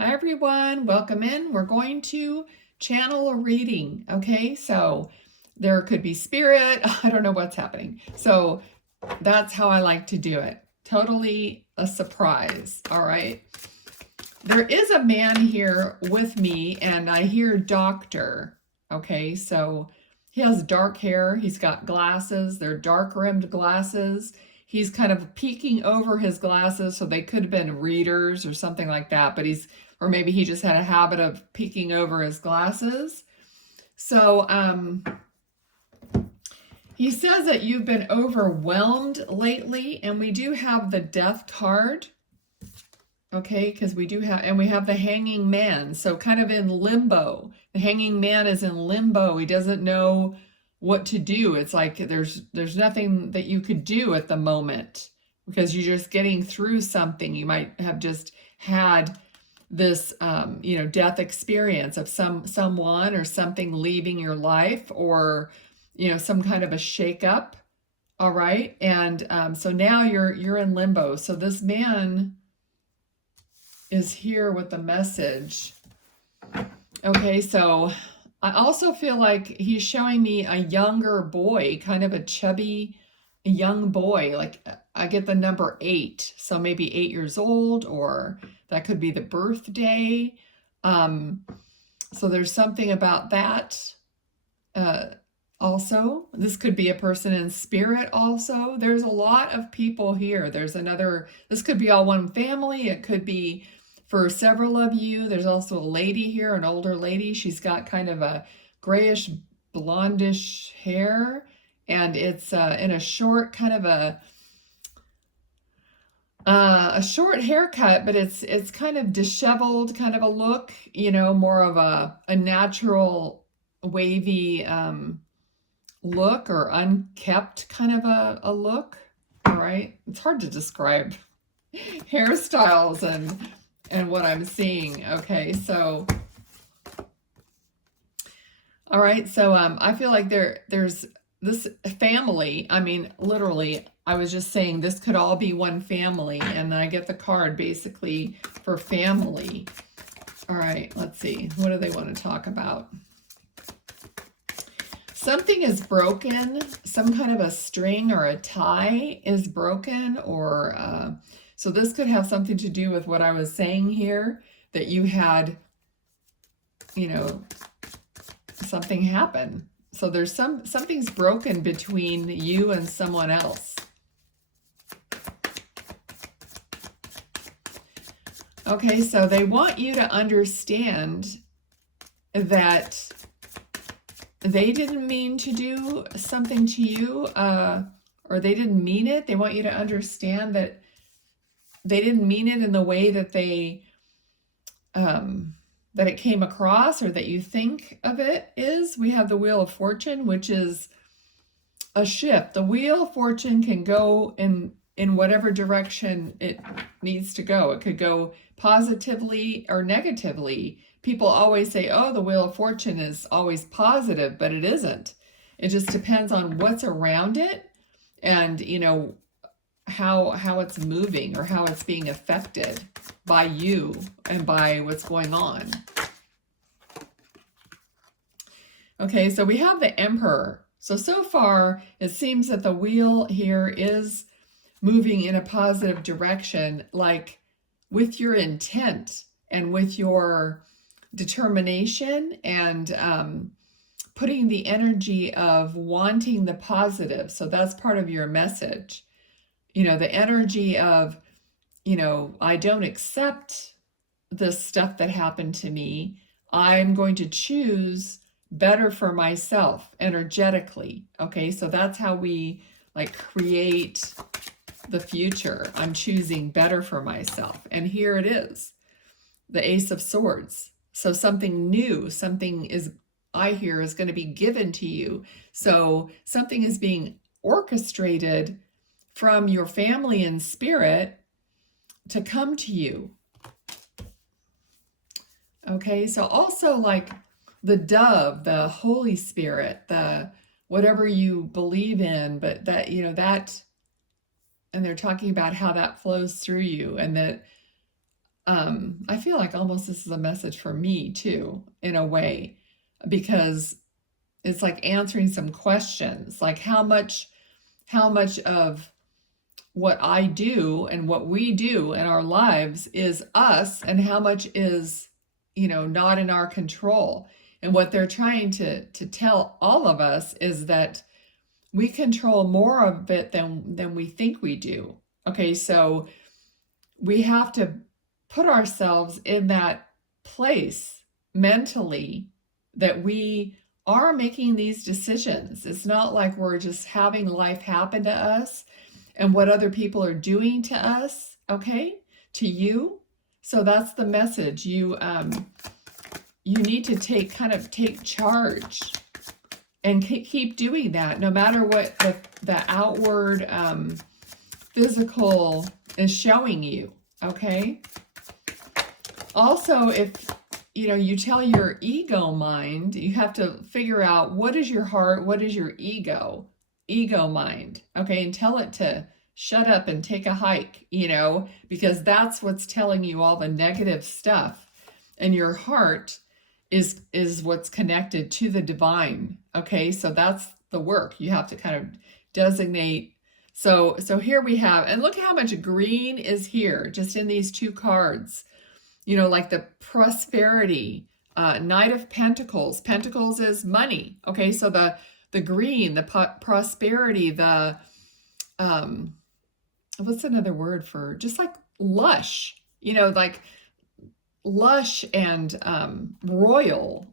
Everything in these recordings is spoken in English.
Hi everyone, welcome in. We're going to channel a reading, okay? So there could be spirit, I don't know what's happening. So that's how I like to do it. Totally a surprise, all right? There is a man here with me and I hear doctor, okay? So he has dark hair, he's got glasses, they're dark rimmed glasses. He's kind of peeking over his glasses, so they could have been readers or something like that, but or maybe he just had a habit of peeking over his glasses. So he says that you've been overwhelmed lately, and we do have the death card, okay, because we do have, and we have the hanging man, so kind of in limbo. The hanging man is in limbo. He doesn't know what to do. It's like there's nothing that you could do at the moment because you're just getting through something. You might have just had this death experience of someone or something leaving your life, or some kind of a shakeup. All right, and so now you're in limbo. So this man is here with the message. Okay, so I also feel like he's showing me a younger boy, kind of a chubby young boy. Like I get the number 8, so maybe 8 years old, or that could be the birthday. So there's something about that. Also, this could be a person in spirit also. There's a lot of people here. This could be all one family. It could be for several of you. There's also a lady here, an older lady. She's got kind of a grayish blondish hair, and it's in a short kind of a short haircut, but it's kind of disheveled kind of a look, more of a natural wavy look, or unkept kind of a look. All right, it's hard to describe hairstyles and what I'm seeing. Okay, so all right, so I feel like there's this family. I mean, literally, I was just saying this could all be one family, and I get the card basically for family. All right, let's see. What do they want to talk about? Something is broken. Some kind of a string or a tie is broken, or so this could have something to do with what I was saying here, that you had, something happen. So there's something's broken between you and someone else. Okay, so they want you to understand that they didn't mean to do something to you, or they didn't mean it. They want you to understand that they didn't mean it in the way that that it came across, or that you think of it is. We have the Wheel of Fortune, which is a shift. The Wheel of Fortune can go in whatever direction it needs to go. It could go positively or negatively. People always say, oh, the Wheel of Fortune is always positive, but it isn't. It just depends on what's around it, and how it's moving, or how it's being affected by you and by what's going on. Okay, so we have the Emperor. So far, it seems that the wheel here is moving in a positive direction, like with your intent and with your determination, and putting the energy of wanting the positive. So that's part of your message. The energy of, I don't accept this stuff that happened to me. I'm going to choose better for myself energetically. Okay, so that's how we create the future. I'm choosing better for myself. And here it is, the Ace of Swords. So something new, I hear is going to be given to you. So something is being orchestrated from your family and spirit to come to you. Okay, so also like the dove, the Holy Spirit, the whatever you believe in, but that, that, and they're talking about how that flows through you, and that I feel like almost this is a message for me too, in a way, because it's like answering some questions, like how much of what I do and what we do in our lives is us, and how much is, not in our control. And what they're trying to tell all of us is that we control more of it than we think we do. Okay, so we have to put ourselves in that place mentally that we are making these decisions. It's not like we're just having life happen to us and what other people are doing to us, okay, to you. So that's the message. You need to take charge and keep doing that, no matter what the outward physical is showing you, okay? Also, if you tell your ego mind, you have to figure out what is your heart, what is your ego mind, okay? And tell it to shut up and take a hike, because that's what's telling you all the negative stuff. And your heart is what's connected to the divine, okay? So that's the work. You have to kind of designate. So here we have, and look how much green is here, just in these two cards. Like the prosperity, Knight of Pentacles. Pentacles is money, okay? So the green, the prosperity, the, what's another word for, just like lush, like lush and royal,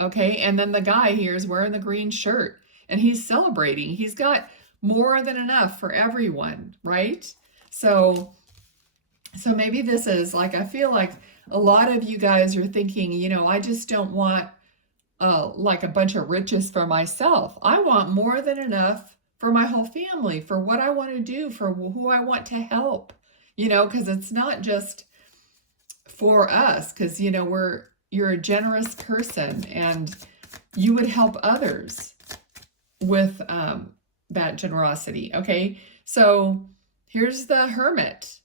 okay? And then the guy here is wearing the green shirt, and he's celebrating. He's got more than enough for everyone, right? So maybe this is like, I feel like a lot of you guys are thinking, I just don't want like a bunch of riches for myself. I want more than enough for my whole family, for what I want to do, for who I want to help, because it's not just for us, because, you're a generous person and you would help others with that generosity, okay? So here's the Hermit.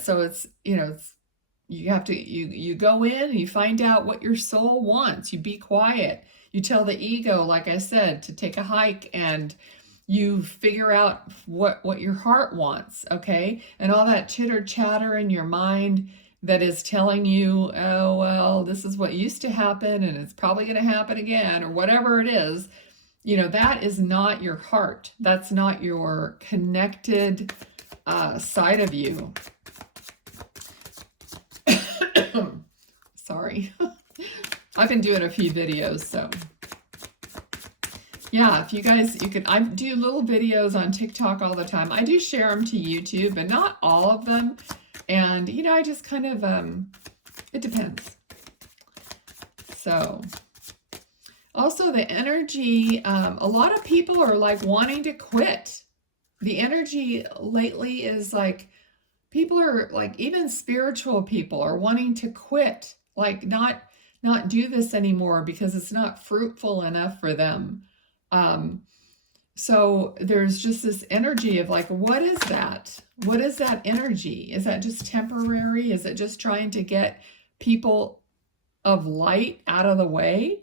So it's, you have to, you go in and you find out what your soul wants. You be quiet. You tell the ego, like I said, to take a hike, and you figure out what your heart wants, okay? And all that chitter chatter in your mind that is telling you, oh, well, this is what used to happen and it's probably going to happen again, or whatever it is, that is not your heart. That's not your connected side of you. Sorry. I've been doing a few videos, so yeah, if you guys, I do little videos on TikTok all the time. I do share them to YouTube, but not all of them. And, I just kind of, it depends. So, also the energy, a lot of people are like wanting to quit. The energy lately is like, people are like, even spiritual people are wanting to quit, like not do this anymore because it's not fruitful enough for them. So there's just this energy of like, what is that? What is that energy? Is that just temporary? Is it just trying to get people of light out of the way?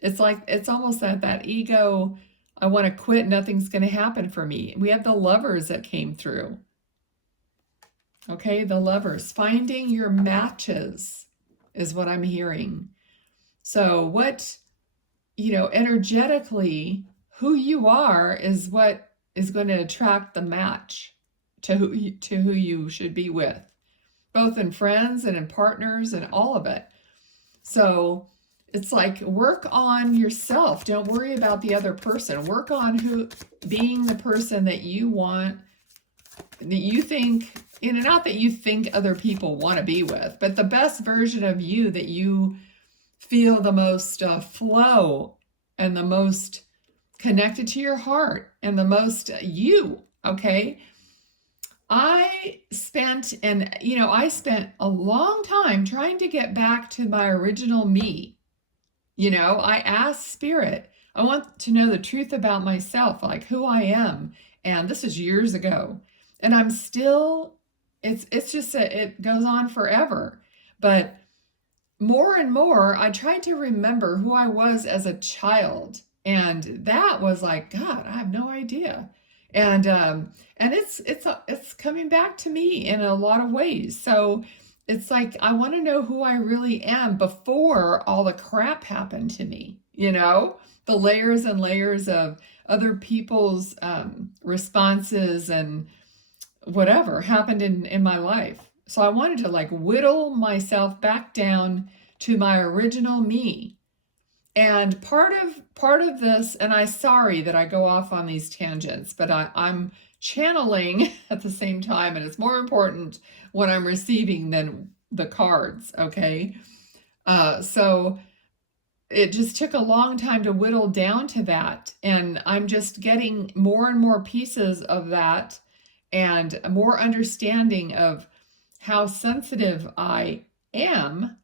It's like, it's almost that ego, I want to quit, nothing's going to happen for me. We have the Lovers that came through. Okay, the Lovers. Finding your matches is what I'm hearing. So what, energetically, who you are is what is going to attract the match to who you should be with, both in friends and in partners and all of it. So it's like, work on yourself. Don't worry about the other person. Work on being the person that you want, that you think, not that you think other people want to be with, but the best version of you that you feel the most flow and the most connected to your heart and the most you, okay? I spent a long time trying to get back to my original me. I asked Spirit, I want to know the truth about myself, like who I am. And this is years ago. And I'm still it's just it goes on forever. But more and more, I tried to remember who I was as a child, and that was like, God, I have no idea. And it's coming back to me in a lot of ways. So it's like I want to know who I really am before all the crap happened to me, the layers and layers of other people's responses and whatever happened in my life. So I wanted to like whittle myself back down to my original me. And part of this, and I'm sorry that I go off on these tangents, but I'm channeling at the same time, and it's more important when I'm receiving than the cards, okay? So it just took a long time to whittle down to that, and I'm just getting more and more pieces of that and more understanding of how sensitive I am,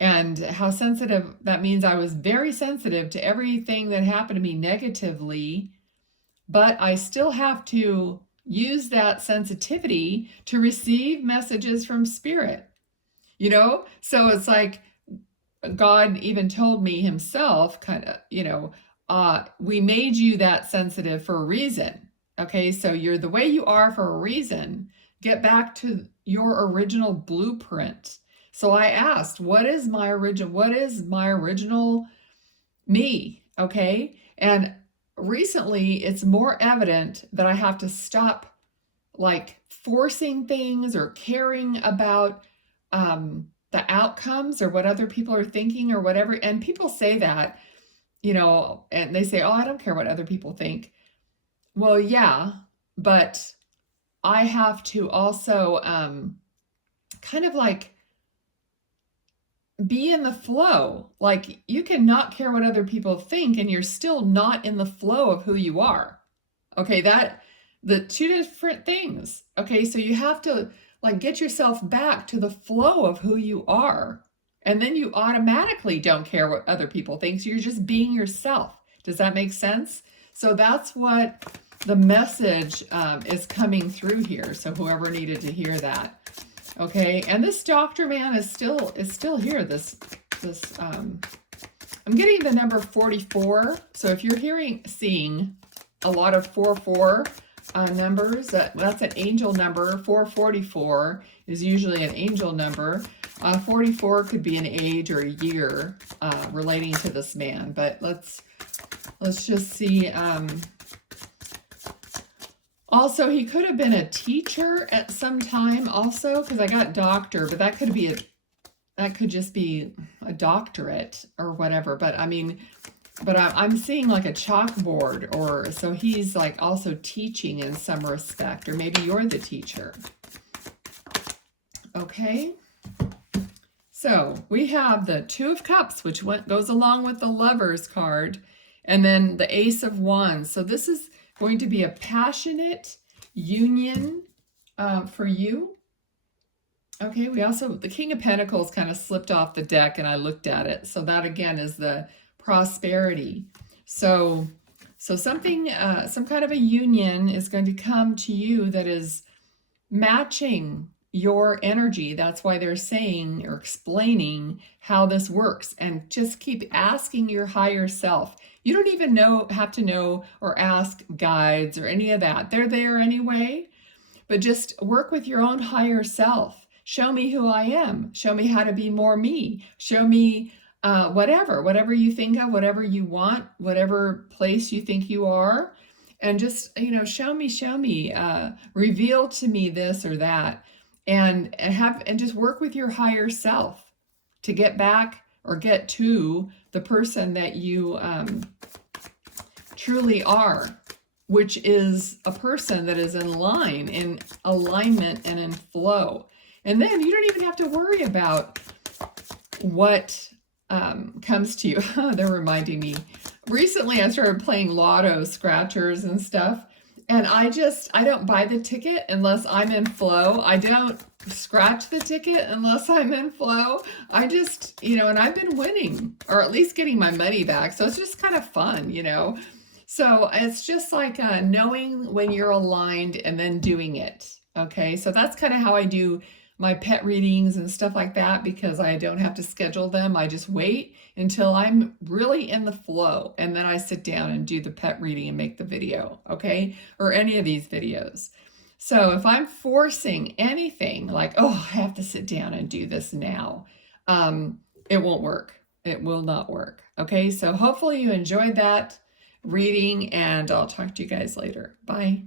and how sensitive that means. I was very sensitive to everything that happened to me negatively, but I still have to use that sensitivity to receive messages from spirit, So it's like God even told me himself, kind of, we made you that sensitive for a reason. Okay, so you're the way you are for a reason. Get back to your original blueprint. So I asked, what is my original me? Okay, and recently it's more evident that I have to stop like forcing things or caring about the outcomes or what other people are thinking or whatever. And people say that, and they say, oh, I don't care what other people think. Well, yeah, but I have to also kind of like be in the flow. Like you can not care what other people think and you're still not in the flow of who you are. Okay, the two different things. Okay, so you have to like get yourself back to the flow of who you are. And then you automatically don't care what other people think. So you're just being yourself. Does that make sense? So that's what the message is coming through here. So whoever needed to hear that. Okay, and this doctor man is still here. I'm getting the number 44. So if you're seeing a lot of 44 numbers, that's an angel number. 444 is usually an angel number. 44 could be an age or a year relating to this man. But let's just see. Also, he could have been a teacher at some time also, because I got doctor, but that could just be a doctorate or whatever. But I mean, I'm seeing like a chalkboard, or so he's like also teaching in some respect, or maybe you're the teacher. Okay. So we have the Two of Cups, which goes along with the Lovers card, and then the Ace of Wands. So this is going to be a passionate union for you. Okay, the King of Pentacles kind of slipped off the deck and I looked at it. So that again is the prosperity. So something, some kind of a union is going to come to you that is matching your energy. That's why they're saying or explaining how this works, and just keep asking your higher self. You don't even have to know or ask guides or any of that. They're there anyway, but just work with your own higher self. Show me who I am. Show me how to be more me. Show me whatever you think of, whatever you want, whatever place you think you are. And just, show me, reveal to me this or that. And just work with your higher self to get back or get to the person that you truly are, which is a person that is in alignment and in flow. And then you don't even have to worry about what comes to you. They're reminding me. Recently, I started playing lotto scratchers and stuff. And I don't buy the ticket unless I'm in flow. I don't scratch the ticket unless I'm in flow. I just, and I've been winning, or at least getting my money back. So it's just kind of fun, So it's just like knowing when you're aligned and then doing it. Okay, so that's kind of how I do my pet readings and stuff like that, because I don't have to schedule them. I just wait until I'm really in the flow, and then I sit down and do the pet reading and make the video, okay? Or any of these videos. So if I'm forcing anything like, oh, I have to sit down and do this now, it won't work. It will not work. Okay, so hopefully you enjoyed that reading, and I'll talk to you guys later. Bye.